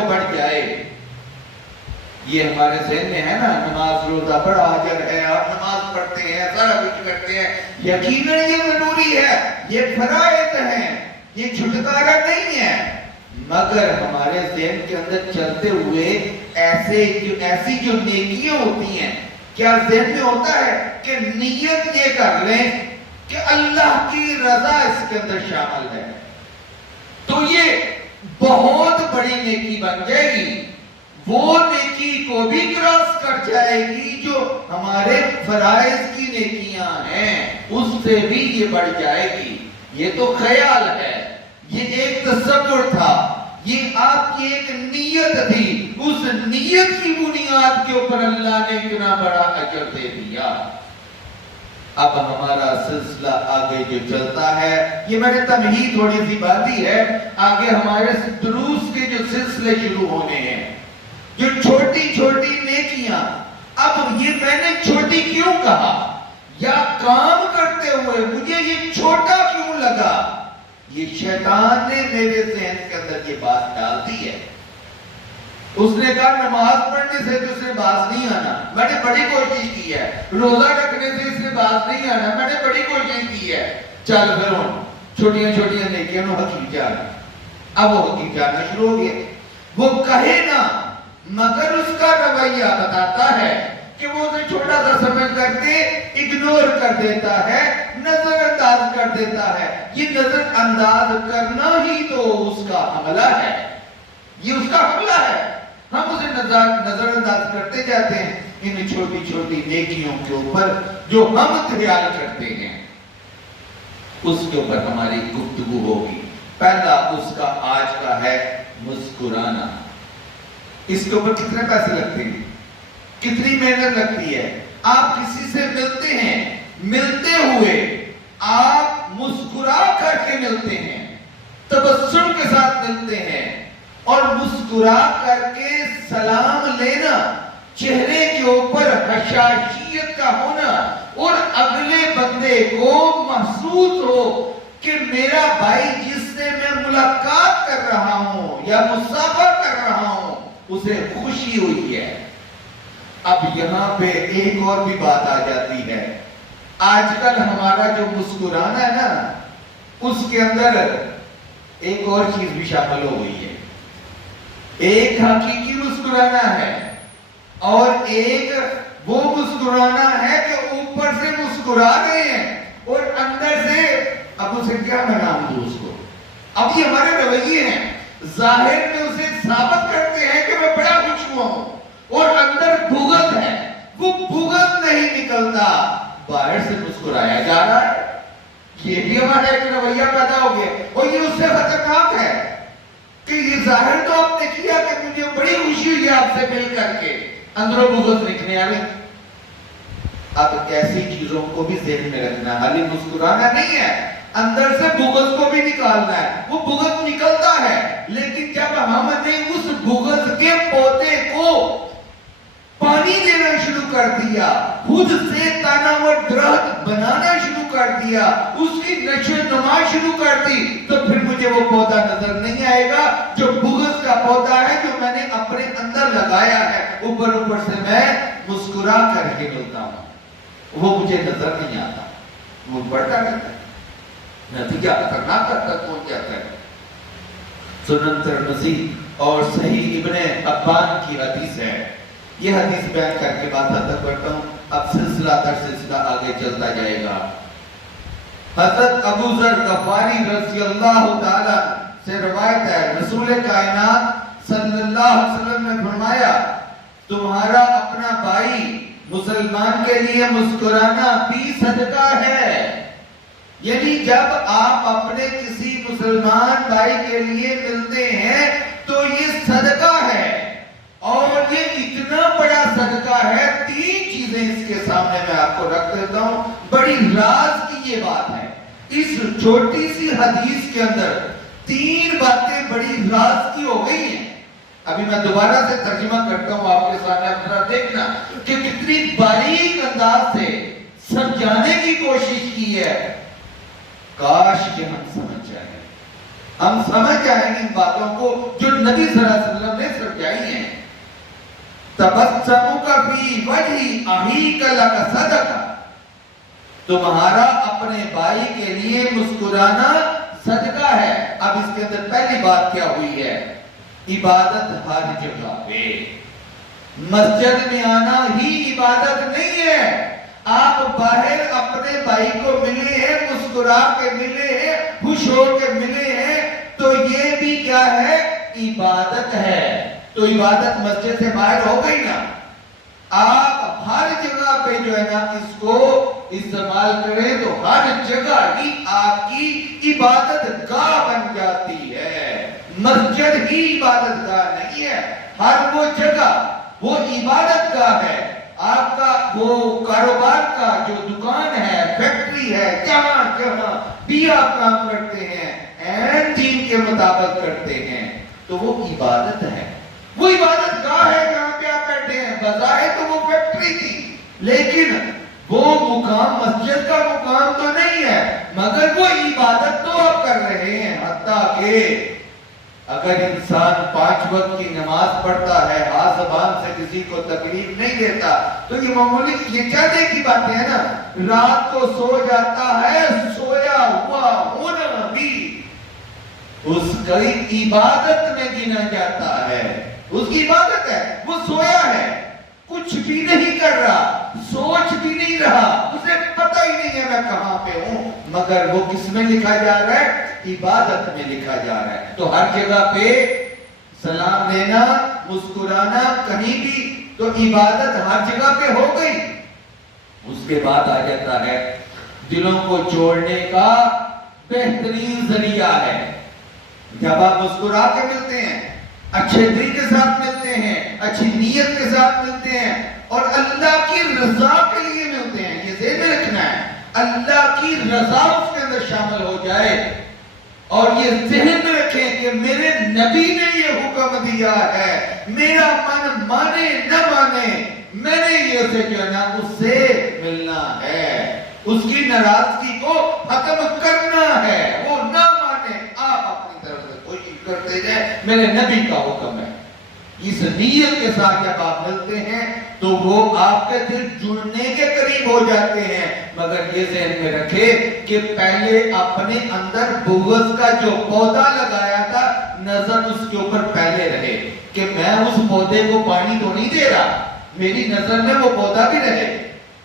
وہ بڑھ جائے. یہ ہمارے ذہن میں ہے نا، نماز روزہ بڑا اجر ہے، آپ نماز پڑھتے ہیں، سارا کچھ کرتے ہیں، یقیناً یہ ضروری ہے، یہ فرائض ہیں، یہ چھٹکارا نہیں ہے. مگر ہمارے ذہن کے اندر چلتے ہوئے ایسی جو نیکیاں ہوتی ہیں، کیا ذہن میں ہوتا ہے کہ نیت یہ کر لیں کہ اللہ کی رضا اس کے اندر شامل ہے، تو یہ بہت بڑی نیکی بن جائے گی، وہ نیکی کو بھی کراس کر جائے گی جو ہمارے فرائض کی نیکیاں ہیں، اس سے بھی یہ بڑھ جائے گی. یہ تو خیال ہے، یہ ایک تصور تھا، یہ آپ کی ایک نیت تھی، اس نیت کی بنیاد کے اوپر اللہ نے اتنا بڑا اجر دے دیا. اب ہمارا سلسلہ آگے جو چلتا ہے، یہ میں نے تمہید تھوڑی سی بات دی ہے، آگے ہمارے دروس کے جو سلسلے شروع ہونے ہیں، جو چھوٹی چھوٹی نیکیاں. اب یہ میں نے چھوٹی کیوں کہا، یا کام کرتے ہوئے مجھے یہ چھوٹا کیوں لگا؟ یہ شیطان نے میرے ذہن کے اندر یہ بات ڈال دی ہے. اس نے کہا نماز پڑھنے سے تو اس نے باز نہیں آنا، میں نے بڑی کوشش کی ہے، روزہ رکھنے سے اس نے باز نہیں آنا، میں نے بڑی کوشش کی ہے، چل پھر ہوں چھوٹیاں چھوٹیاں نیکیاں نو حقیق جانا. اب وہ حقیق جانا شروع ہو گیا. وہ کہے نا، مگر اس کا رویہ بتاتا ہے کہ وہ اسے چھوٹا سا سمجھ کر کے اگنور کر دیتا ہے، نظر انداز کر دیتا ہے. یہ نظر انداز کرنا ہی تو اس کا حملہ ہے، یہ اس کا حملہ ہے. ہم اسے نظر انداز کرتے جاتے ہیں ان چھوٹی چھوٹی نیکیوں کے اوپر جو ہم خیال کرتے ہیں. اس کے اوپر ہماری گفتگو ہوگی. پہلا اس کا آج کا ہے مسکرانا. اس کے اوپر کتنے پیسے لگتے ہیں، کتنی محنت لگتی ہے. آپ کسی سے ملتے ہیں، ملتے ہوئے آپ مسکرا کر کے ملتے ہیں، تبسم کے ساتھ ملتے ہیں، اور مسکرا کر کے سلام لینا، چہرے کے اوپر حشاشیت کا ہونا، اور اگلے بندے کو محسوس ہو کہ میرا بھائی جس سے میں ملاقات کر رہا ہوں یا مصافحہ کر رہا ہوں اسے خوشی ہوئی ہے. اب یہاں پہ ایک اور بھی بات آ جاتی ہے. آج کل ہمارا جو مسکرانا ہے نا، اس کے اندر ایک اور چیز بھی شامل ہو گئی ہے. ایک حقیقی مسکرانا ہے اور ایک وہ مسکرانا ہے کہ اوپر سے مسکرا رہے ہیں اور اندر سے اب اسے کیا میں نام دوں اس کو. اب یہ ہمارے رویے ہیں، ظاہر میں اسے ثابت کرتے ہیں کہ میں بڑا خوش ہوا ہوں، اور اندر بغض ہے، وہ بغض نہیں نکلتا، باہر سے مسکرایا جا رہا ہے. یہ بھی ہمارا ایک رویہ پیدا ہو گیا، اور یہ اس سے خطرناک ہے کہ یہ ظاہر تو آپ نے کیا کہ مجھے بڑی خوشی ہوئی آپ سے مل کر کے، اندروں بغض نکلنے آ گئی. اب ایسی چیزوں کو بھی ذہن میں رکھنا، خالی مسکرانا نہیں ہے، اندر سے بغض کو بھی نکالنا ہے. وہ بغض نکلتا ہے، لیکن جب ہم نے اس بغض کے پودے کو پانی دینا شروع کر دیا، خود سے تانا و درخت بنانا شروع کر دیا، اس کی نشو و نما شروع کر دی، تو پھر مجھے وہ پودا نظر نہیں آئے گا جو بغض کا پودا ہے، جو میں نے اپنے اندر لگایا ہے. اوپر اوپر سے میں مسکرا کر کے ملتا ہوں، وہ مجھے نظر نہیں آتا، وہ بڑھتا رہتا ہے، نتیجہ خطرناک تک پہنچ جاتا ہے. سنن ترمذی اور صحیح ابن حبان کی حدیث ہے. یہ حدیث بیان کر کے بات ختم کرتا ہوں. اب سلسلہ در سلسلہ آگے چلتا جائے گا. حضرت ابو ذر غفاری رضی اللہ تعالی سے روایت ہے، رسول کائنات صلی اللہ علیہ وسلم نے فرمایا، تمہارا اپنا بھائی مسلمان کے لیے مسکرانا بھی صدقہ ہے. یعنی جب آپ اپنے کسی مسلمان بھائی کے لیے ملتے ہیں تو یہ صدقہ ہے، اور یہ اتنا بڑا صدقہ ہے. 3 چیزیں اس کے سامنے میں آپ کو رکھ دیتا ہوں، بڑی راز کی یہ بات ہے. اس چھوٹی سی حدیث کے اندر 3 باتیں بڑی راز کی ہو گئی ہیں. ابھی میں دوبارہ سے ترجمہ کرتا ہوں آپ کے سامنے، آپ ذرا دیکھنا کہ کتنی باریک انداز سے سمجھانے کی کوشش کی ہے. کاش کہ ہم سمجھ جائیں ان باتوں کو جو نبی صلی اللہ علیہ وسلم نے فی وجہی اخیک لک صدقہ، تمہارا اپنے بھائی کے لیے مسکرانا صدقہ ہے۔ اب اس کے اندر پہلی بات کیا ہوئی ہے؟ عبادت ہر جگہ پہ، مسجد میں آنا ہی عبادت نہیں ہے۔ آپ باہر اپنے بھائی کو ملے ہیں، مسکرا کے ملے ہیں، خوش ہو کے ملے ہیں، تو یہ بھی کیا ہے؟ عبادت ہے۔ تو عبادت مسجد سے باہر ہو گئی نا۔ آپ ہر جگہ پہ جو ہے نا اس کو استعمال کریں تو ہر جگہ ہی آپ کی عبادت گاہ بن جاتی ہے۔ مسجد ہی عبادت گاہ نہیں ہے، ہر وہ جگہ وہ عبادت گاہ ہے۔ آپ کا وہ کاروبار کا جو دکان ہے، فیکٹری ہے، جہاں جہاں بھی آپ کام کرتے ہیں این دین کے مطابق کرتے ہیں تو وہ عبادت ہے، وہ عبادت گاہ ہے جہاں پہ آپ بیٹھے ہیں۔ بظاہر تو وہ فیکٹری تھی لیکن وہ مقام مسجد کا مقام تو نہیں ہے، مگر وہ عبادت تو آپ کر رہے ہیں۔ حتیٰ کہ اگر انسان 5 وقت کی نماز پڑھتا ہے، ہاتھ زبان سے کسی کو تکلیف نہیں دیتا، تو یہ معمولی یہ کہنے کی باتیں ہیں نا۔ رات کو سو جاتا ہے، سویا ہوا ہونا بھی اس کی عبادت میں گنا جاتا ہے، اس کی عبادت ہے۔ وہ سویا ہے، کچھ بھی نہیں کر رہا، سوچ بھی نہیں رہا، اسے پتہ ہی نہیں ہے میں کہاں پہ ہوں، مگر وہ کس میں لکھا جا رہا ہے؟ عبادت میں لکھا جا رہا ہے۔ تو ہر جگہ پہ سلام لینا، مسکرانا کہیں بھی تو عبادت ہر جگہ پہ ہو گئی۔ اس کے بعد آ جاتا ہے دلوں کو جوڑنے کا بہترین ذریعہ ہے۔ جب آپ مسکرا کے ملتے ہیں، اچھے دل کے ساتھ ملتے ہیں، اچھی نیت کے ساتھ ملتے ہیں اور اللہ کی رضا کے لیے ملتے ہیں، یہ ذہن میں رکھنا ہے، اللہ کی رضا اس کے اندر شامل ہو جائے۔ اور یہ ذہن میں رکھیں کہ میرے نبی نے یہ حکم دیا ہے، میرا من مانے نہ مانے، میں نے یہ سے جو ہے نا اس سے ملنا ہے، اس کی ناراضگی کو ختم کرنا ہے۔ وہ نہ مانے، آپ اپنی طرف سے کوشش کرتے جائیں، میرے نبی کا حکم ہے۔ اس نیت کے ساتھ جب آپ ملتے ہیں تو وہ آپ کے دل جڑنے کے قریب ہو جاتے ہیں، مگر یہ ذہن میں رکھے کہ پہلے اپنے اندر بغض کا جو پودا لگایا تھا نظر اس کے اوپر پہلے رہے کہ میں اس پودے کو پانی تو نہیں دے رہا، میری نظر میں وہ پودا بھی رہے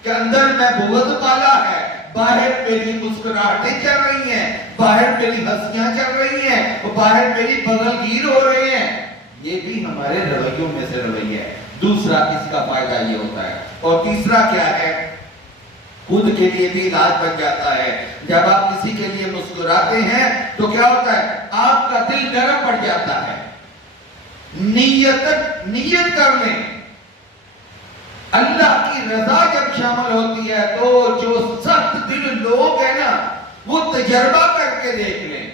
کہ اندر میں بغض پالا ہے، باہر میری مسکراہٹیں چل رہی ہیں، باہر میری ہنسیاں چل رہی ہیں، باہر میری بغل گیر ہو رہے ہیں۔ یہ بھی ہمارے رویوں میں سے رویہ ہے۔ دوسرا اس کا فائدہ یہ ہوتا ہے، اور تیسرا کیا ہے؟ خود کے لیے بھی علاج بن جاتا ہے۔ جب آپ کسی کے لیے مسکراتے ہیں تو کیا ہوتا ہے؟ آپ کا دل نرم پڑ جاتا ہے۔ نیت کر لیں، اللہ کی رضا جب شامل ہوتی ہے تو جو سخت دل لوگ ہیں نا وہ تجربہ کر کے دیکھ لیں،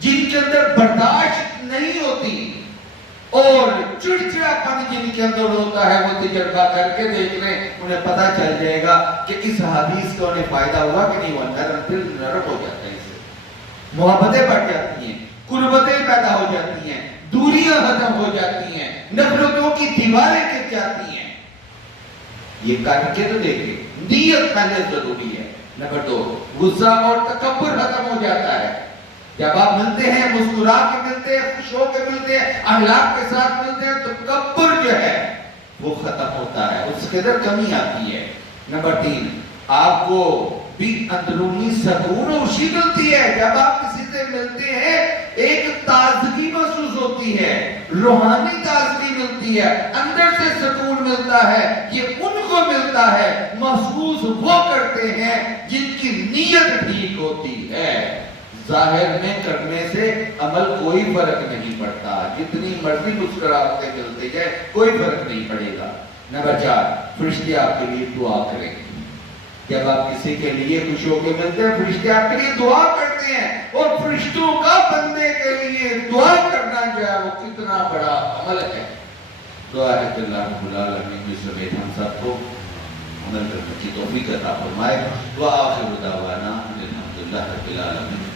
جن کے اندر برداشت نہیں ہوتی اور چڑچڑا پن جن کے اندر ہوتا ہے، وہ تجربہ کر کے دیکھ لیں، انہیں پتا چل جائے گا کہ اس حدیث کا انہیں فائدہ ہوا کہ نہیں ہوا۔ دل نرم ہو جاتا ہے، اس سے محبتیں بڑھ جاتی ہیں، قربتیں پیدا ہو جاتی ہیں، دوریاں ختم ہو جاتی ہیں، نفرتوں کی دیواریں گر جاتی ہیں۔ یہ کر کے تو دیکھیں، نیت پہلے ضروری ہے۔ نمبر 2، غصہ اور تکبر ختم ہو جاتا ہے۔ جب آپ ملتے ہیں، مسکرا کے ملتے ہیں، خوش ہو کے ملتے ہیں، اخلاق کے ساتھ ملتے ہیں تو تکبر جو ہے وہ ختم ہوتا ہے، اس کے اندر کمی آتی ہے۔ نمبر 3، آپ کو بھی اندرونی سکون اور خوشی ملتی ہے۔ جب آپ کسی سے ملتے ہیں ایک تازگی محسوس ہوتی ہے، روحانی تازگی ملتی ہے، اندر سے سکون ملتا ہے۔ یہ ان کو ملتا ہے، محسوس وہ کرتے ہیں جن کی نیت ٹھیک ہوتی ہے۔ ظاہر میں کرنے سے عمل کوئی فرق نہیں پڑتا، جتنی مرضی مسکراہٹیں ملتے جائے کوئی فرق نہیں پڑے گا۔ نمبر 4، فرشتے آپ کے لیے دعا کریں۔ جب آپ کسی کے لیے خوش ہو کے ملتے ہیں، فرشتے آپ کے لیے دعا کرتے ہیں، اور فرشتوں کا بندے کے لیے دعا کرنا جو ہے وہ کتنا بڑا عمل ہے۔ دعا ہے کہ اللہ رب العالمین سمیت ہم سب کو عمل کرنے کی توفیق عطا فرمائے۔ وآخر دعوانا الحمدللہ رب العالمین۔